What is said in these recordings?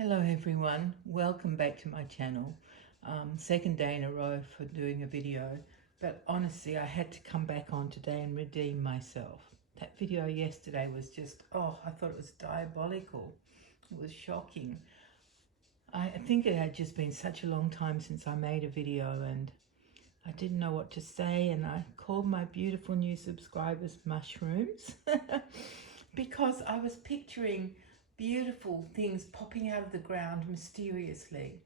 Hello everyone, welcome back to my channel. Second day in a row for doing a video, but honestly I had to come back on today and redeem myself. That video yesterday was just, I thought it was diabolical. It was shocking. I think it had just been such a long time since I made a video and I didn't know what to say, and I called my beautiful new subscribers mushrooms because I was picturing beautiful things popping out of the ground mysteriously.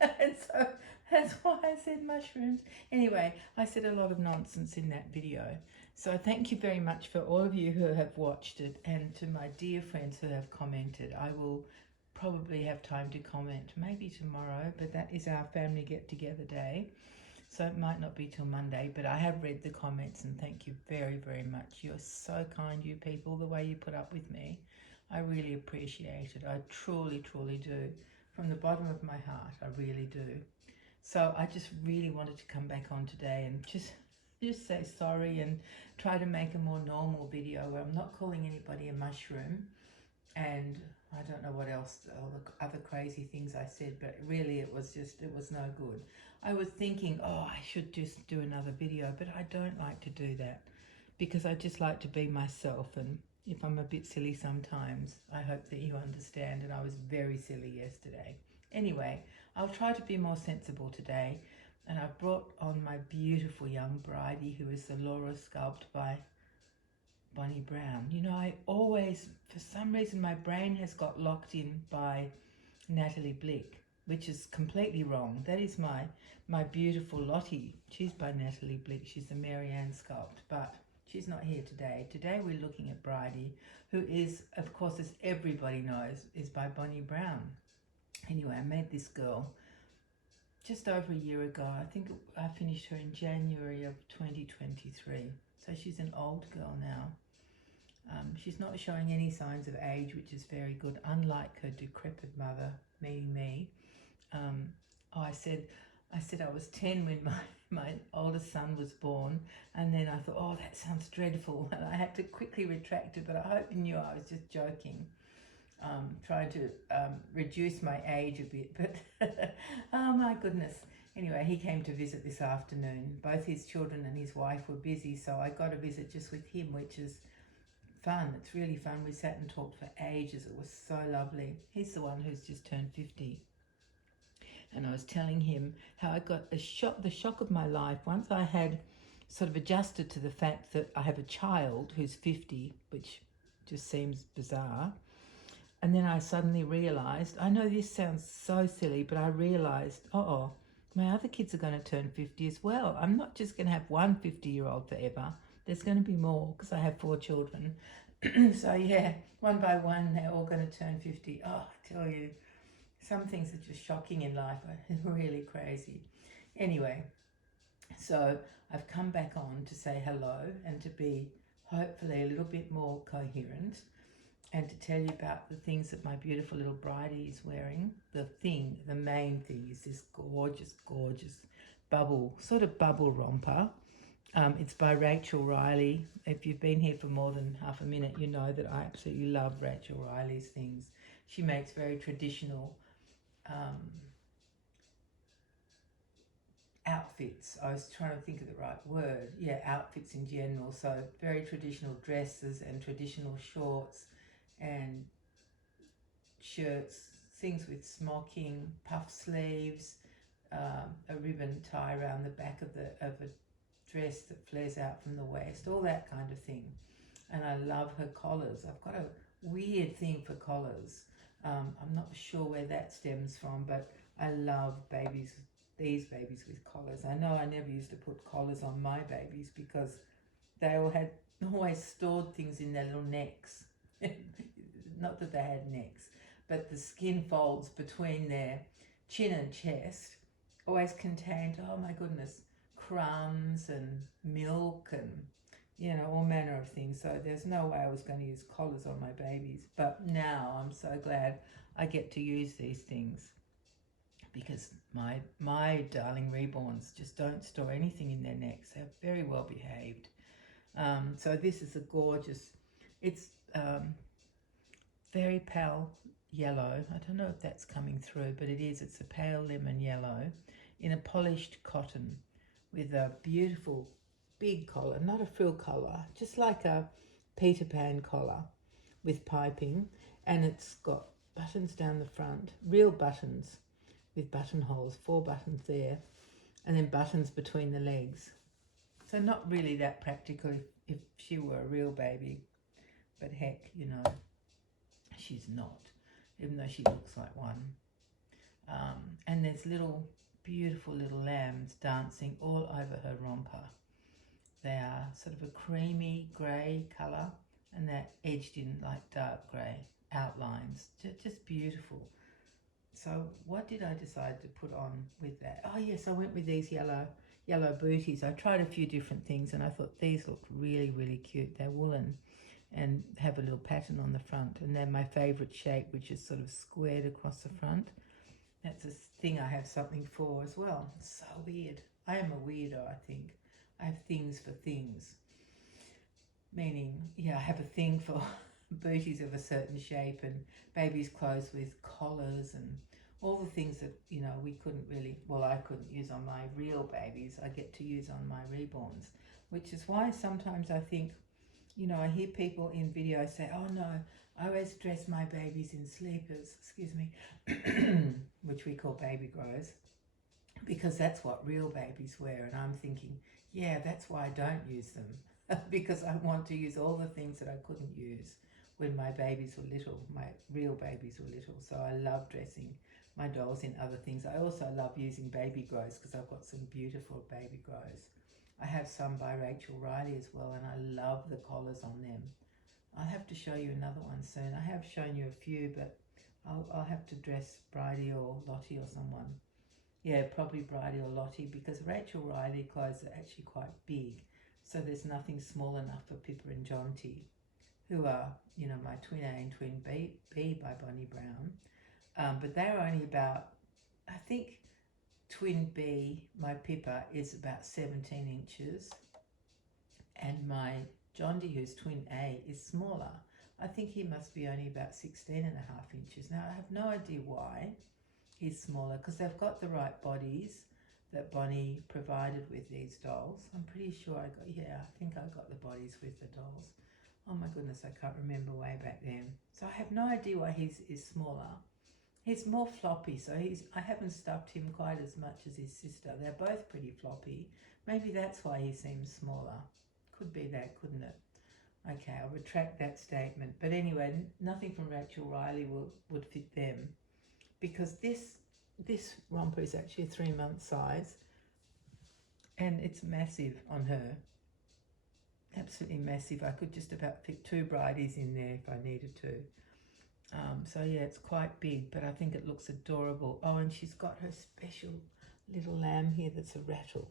And so that's why I said mushrooms. Anyway, I said a lot of nonsense in that video. So thank you very much for all of you who have watched it, and to my dear friends who have commented. I will probably have time to comment maybe tomorrow, but that is our family get together day. So it might not be till Monday, but I have read the comments and thank you very, very much. You're so kind, you people, the way you put up with me. I really appreciate it. I truly, truly do. From the bottom of my heart, I really do. So I just really wanted to come back on today and just say sorry and try to make a more normal video where I'm not calling anybody a mushroom. And I don't know what else, all the other crazy things I said, but really it was no good. I was thinking, I should just do another video, but I don't like to do that because I just like to be myself, and if I'm a bit silly sometimes, I hope that you understand, and I was very silly yesterday. Anyway, I'll try to be more sensible today, and I've brought on my beautiful young Bridie, who is the Laura sculpt by Bonnie Brown. You know, I always, for some reason, my brain has got locked in by Natalie Blick, which is completely wrong. That is my beautiful Lottie. She's by Natalie Blick. She's the Marianne sculpt, but she's not here today. Today we're looking at Bridie, who is, of course, as everybody knows, is by Bonnie Brown. Anyway, I made this girl just over a year ago. I think I finished her in January of 2023. So she's an old girl now. She's not showing any signs of age, which is very good, unlike her decrepit mother, meaning me. I said I was 10 when my oldest son was born, and then I thought, that sounds dreadful, and I had to quickly retract it, but I hope you knew I was just joking, trying to reduce my age a bit, but oh my goodness. Anyway, he came to visit this afternoon. Both his children and his wife were busy, so I got a visit just with him, which is fun. It's really fun. We sat and talked for ages. It was so lovely. He's the one who's just turned 50. And I was telling him how I got the shock of my life once I had sort of adjusted to the fact that I have a child who's 50, which just seems bizarre. And then I suddenly realised, I know this sounds so silly, but I realised, my other kids are going to turn 50 as well. I'm not just going to have one 50-year-old forever. There's going to be more because I have 4 children. So yeah, one by one, they're all going to turn 50. I tell you, some things are just shocking in life. Are really crazy. Anyway, so I've come back on to say hello and to be hopefully a little bit more coherent, and to tell you about the things that my beautiful little Bridie is wearing. The main thing is this gorgeous, gorgeous sort of bubble romper. It's by Rachel Riley. If you've been here for more than half a minute, you know that I absolutely love Rachel Riley's things. She makes very traditional outfits. I was trying to think of the right word. Yeah, outfits in general. So very traditional dresses and traditional shorts and shirts, things with smocking, puff sleeves, a ribbon tie around the back of a dress that flares out from the waist, all that kind of thing. And I love her collars. I've got a weird thing for collars. I'm not sure where that stems from, but I love these babies with collars. I know I never used to put collars on my babies because they always stored things in their little necks. Not that they had necks, but the skin folds between their chin and chest always contained, oh my goodness, crumbs and milk and, all manner of things. So there's no way I was going to use collars on my babies. But now I'm so glad I get to use these things, because my darling reborns just don't store anything in their necks. They're very well behaved. So this is a gorgeous, it's very pale yellow. I don't know if that's coming through, but it is. It's a pale lemon yellow in a polished cotton with a beautiful big collar, not a frill collar, just like a Peter Pan collar with piping, and it's got buttons down the front, real buttons with buttonholes, 4 buttons there, and then buttons between the legs. So not really that practical if she were a real baby, but heck, you know, she's not, even though she looks like one. And there's little beautiful little lambs dancing all over her romper. They are sort of a creamy grey colour, and they're edged in like dark grey outlines. Just beautiful. So what did I decide to put on with that? Oh yes, I went with these yellow booties. I tried a few different things and I thought these looked really, really cute. They're woolen and have a little pattern on the front, and they're my favourite shape, which is sort of squared across the front. That's a thing I have something for as well. It's so weird. I am a weirdo, I think. I have things for things. Meaning, yeah, I have a thing for booties of a certain shape and babies' clothes with collars and all the things that, you know, we couldn't really, well, I couldn't use on my real babies. I get to use on my reborns, which is why sometimes I think, you know, I hear people in videos say, oh no, I always dress my babies in sleepers, excuse me, which we call baby grows, because that's what real babies wear. And I'm thinking, yeah, that's why I don't use them, because I want to use all the things that I couldn't use when my babies were little, my real babies were little. So I love dressing my dolls in other things. I also love using baby grows because I've got some beautiful baby grows. I have some by Rachel Riley as well, and I love the collars on them. I'll have to show you another one soon. I have shown you a few, but I'll have to dress Bridie or Lottie or someone. Yeah, probably Bridie or Lottie, because Rachel Riley clothes are actually quite big. So there's nothing small enough for Pippa and Jonty, who are, you know, my twin A and twin B by Bonnie Brown. But they're only about, I think twin B, my Pippa, is about 17 inches. And my Jonty, who's twin A, is smaller. I think he must be only about 16.5 inches. Now, I have no idea why he's smaller, because they've got the right bodies that Bonnie provided with these dolls. I'm pretty sure I think I got the bodies with the dolls. Oh my goodness, I can't remember way back then. So I have no idea why he's smaller. He's more floppy, so I haven't stuffed him quite as much as his sister. They're both pretty floppy. Maybe that's why he seems smaller. Could be that, couldn't it? Okay, I'll retract that statement. But anyway, nothing from Rachel Riley would fit them, because this romper is actually a 3-month size, and it's massive on her. Absolutely massive. I could just about fit 2 Bridies in there if I needed to. So yeah, it's quite big, but I think it looks adorable. Oh, and she's got her special little lamb here that's a rattle.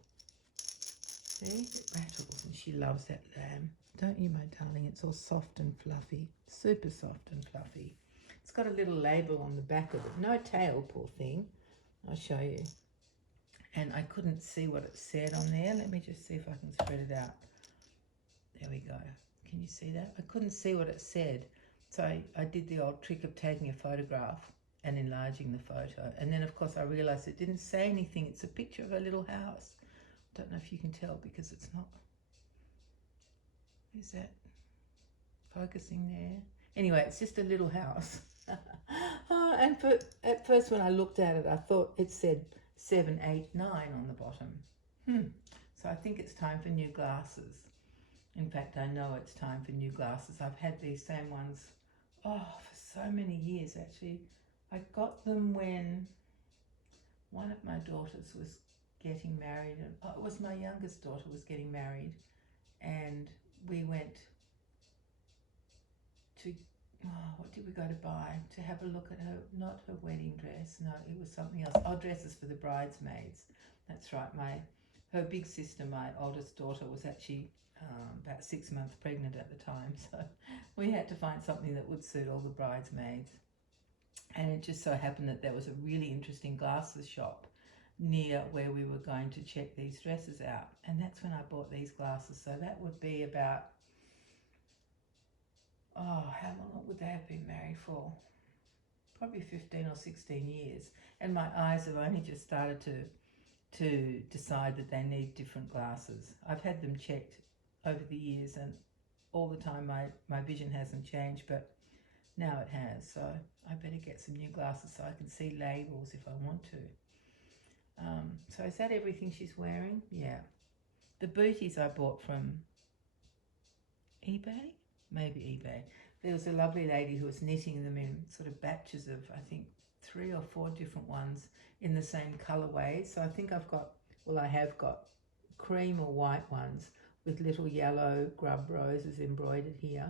See, it rattles, and she loves that lamb. Don't you, my darling? It's all soft and fluffy, super soft and fluffy. It's got a little label on the back of it. No tail, poor thing. I'll show you. And I couldn't see what it said on there. Let me just see if I can spread it out. There we go. Can you see that? I couldn't see what it said. So I did the old trick of taking a photograph and enlarging the photo. And then, of course, I realised it didn't say anything. It's a picture of a little house. Don't know if you can tell because it's not. Is that focusing there? Anyway, it's just a little house. Oh, and at first when I looked at it, I thought it said 7, 8, 9 on the bottom. So I think it's time for new glasses. In fact, I know it's time for new glasses. I've had these same ones, for so many years actually. I got them when one of my daughters was getting married. And it was my youngest daughter was getting married, and we went to, what did we go to buy? To have a look at her, not her wedding dress, no, it was something else. Oh, dresses for the bridesmaids. That's right. Her big sister, my oldest daughter, was actually about 6 months pregnant at the time, so we had to find something that would suit all the bridesmaids. And it just so happened that there was a really interesting glasses shop near where we were going to check these dresses out, and that's when I bought these glasses. So that would be about, how long would they have been married for? probably 15 or 16 years, and my eyes have only just started to decide that they need different glasses. I've had them checked over the years, and all the time my vision hasn't changed, but now it has. So I better get some new glasses so I can see labels if I want to. So is that everything she's wearing? Yeah. The booties I bought from eBay? Maybe eBay. There was a lovely lady who was knitting them in sort of batches of, I think, 3 or 4 different ones in the same colourway. So I think I have got cream or white ones with little yellow grub roses embroidered here.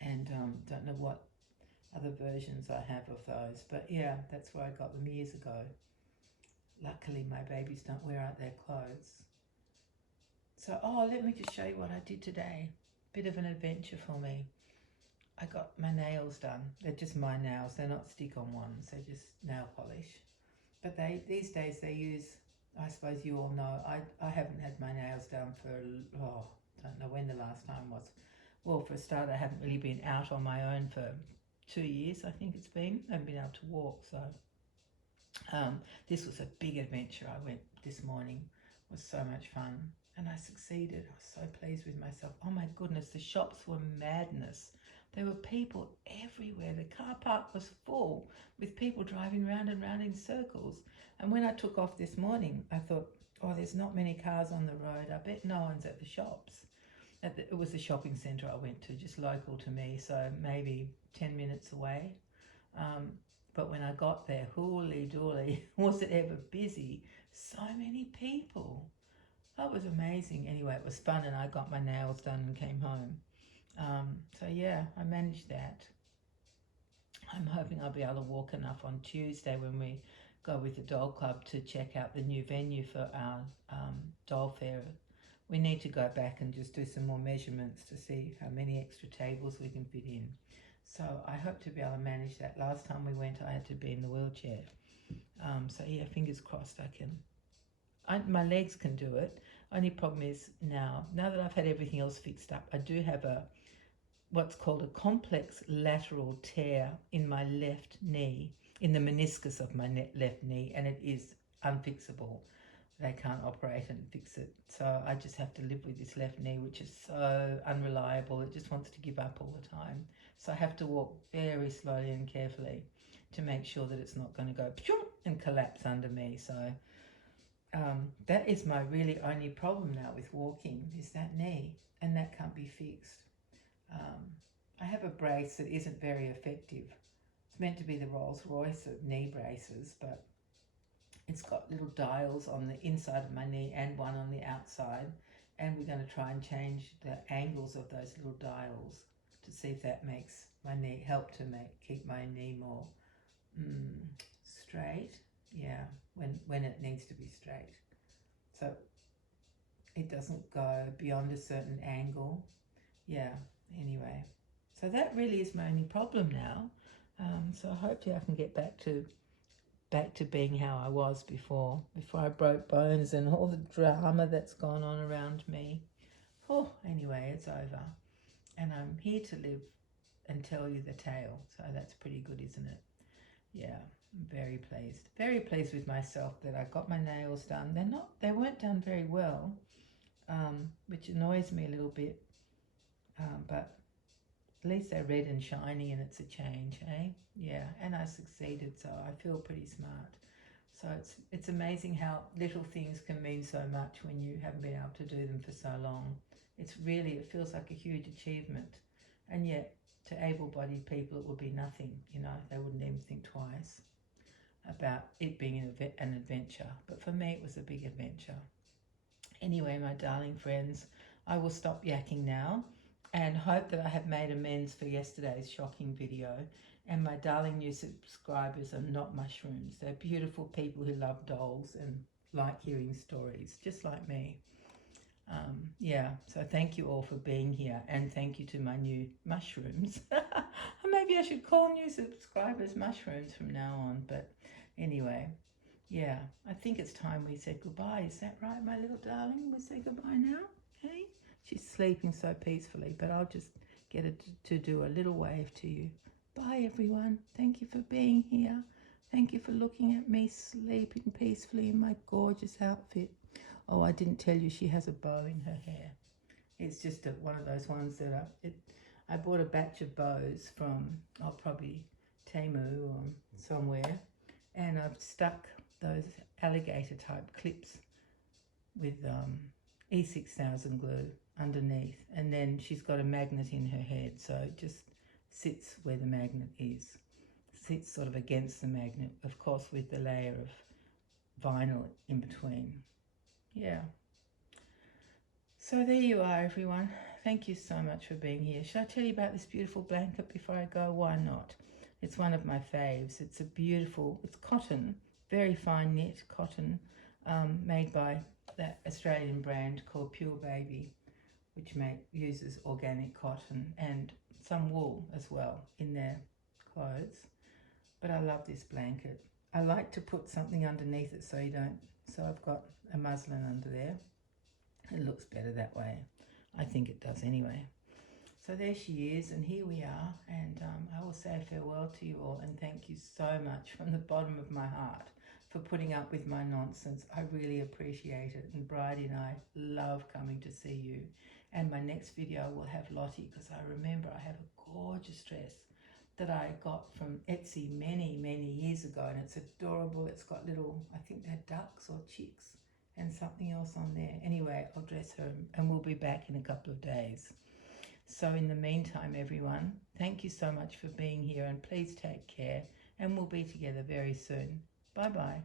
And don't know what other versions I have of those. But yeah, that's where I got them years ago. Luckily, my babies don't wear out their clothes. So, let me just show you what I did today. Bit of an adventure for me. I got my nails done. They're just my nails. They're not stick-on ones. They're just nail polish. But these days they use, I suppose you all know, I haven't had my nails done for, don't know when the last time was. Well, for a start, I haven't really been out on my own for 2 years, I think it's been. I haven't been able to walk, so this was a big adventure. I went this morning. It was so much fun, and I succeeded. I was so pleased with myself. Oh my goodness, the shops were madness. There were people everywhere. The car park was full with people driving round and round in circles. And when I took off this morning, I thought, there's not many cars on the road. I bet no one's at the shops. It was a shopping centre I went to, just local to me, so maybe 10 minutes away. But when I got there, holy dooly, was it ever busy? So many people. That was amazing. Anyway, it was fun, and I got my nails done and came home. So yeah, I managed that. I'm hoping I'll be able to walk enough on Tuesday when we go with the dog club to check out the new venue for our doll fair. We need to go back and just do some more measurements to see how many extra tables we can fit in. So I hope to be able to manage that. Last time we went, I had to be in the wheelchair. So yeah, fingers crossed I can. My legs can do it. Only problem is now that I've had everything else fixed up, I do have what's called a complex lateral tear in my left knee, in the meniscus of my left knee, and it is unfixable. They can't operate and fix it. So I just have to live with this left knee, which is so unreliable. It just wants to give up all the time. So I have to walk very slowly and carefully to make sure that it's not going to go and collapse under me. So that is my really only problem now with walking, is that knee, and that can't be fixed. I have a brace that isn't very effective. It's meant to be the Rolls Royce of knee braces, but it's got little dials on the inside of my knee and one on the outside, and we're going to try and change the angles of those little dials to see if that makes my knee, keep my knee more straight. Yeah, when it needs to be straight. So it doesn't go beyond a certain angle. Yeah, anyway. So that really is my only problem now. So hopefully I can get back to being how I was before I broke bones and all the drama that's gone on around me. Anyway, it's over. And I'm here to live and tell you the tale. So that's pretty good, isn't it? Yeah, I'm very pleased. Very pleased with myself that I got my nails done. They weren't done very well, which annoys me a little bit. But at least they're red and shiny, and it's a change, eh? Yeah, and I succeeded, so I feel pretty smart. So it's amazing how little things can mean so much when you haven't been able to do them for so long. It feels like a huge achievement. And yet, to able-bodied people, it would be nothing, they wouldn't even think twice about it being an adventure. But for me, it was a big adventure. Anyway, my darling friends, I will stop yakking now and hope that I have made amends for yesterday's shocking video. And my darling new subscribers are not mushrooms. They're beautiful people who love dolls and like hearing stories, just like me. Yeah, so thank you all for being here, and thank you to my new mushrooms. Maybe I should call new subscribers mushrooms from now on, but anyway, yeah, I think it's time we said goodbye. Is that right, my little darling? We say goodbye now, okay? She's sleeping so peacefully, but I'll just get her to do a little wave to you. Bye everyone. Thank you for being here. Thank you for looking at me sleeping peacefully in my gorgeous outfit. Oh, I didn't tell you she has a bow in her hair. It's just one of those ones that I bought a batch of bows from, probably Temu or somewhere, and I've stuck those alligator type clips with E6000 glue underneath, and then she's got a magnet in her head, so it just sits where the magnet is, sits sort of against the magnet, of course with the layer of vinyl in between. Yeah. So there you are everyone. Thank you so much for being here. Should I tell you about this beautiful blanket before I go? Why not? It's one of my faves. It's a beautiful, it's cotton, very fine knit cotton, made by that Australian brand called Pure Baby, which uses organic cotton and some wool as well in their clothes. But I love this blanket. I like to put something underneath it so I've got a muslin under there. It looks better that way. I think it does anyway. So there she is, and here we are, and I will say farewell to you all, and thank you so much from the bottom of my heart for putting up with my nonsense. I really appreciate it, and Bridie and I love coming to see you. And my next video will have Lottie, because I remember I have a gorgeous dress that I got from Etsy many years ago, and it's adorable. It's got little, I think they're ducks or chicks, and something else on there. Anyway, I'll dress her and we'll be back in a couple of days. So in the meantime, everyone, thank you so much for being here, and please take care, and we'll be together very soon. Bye-bye.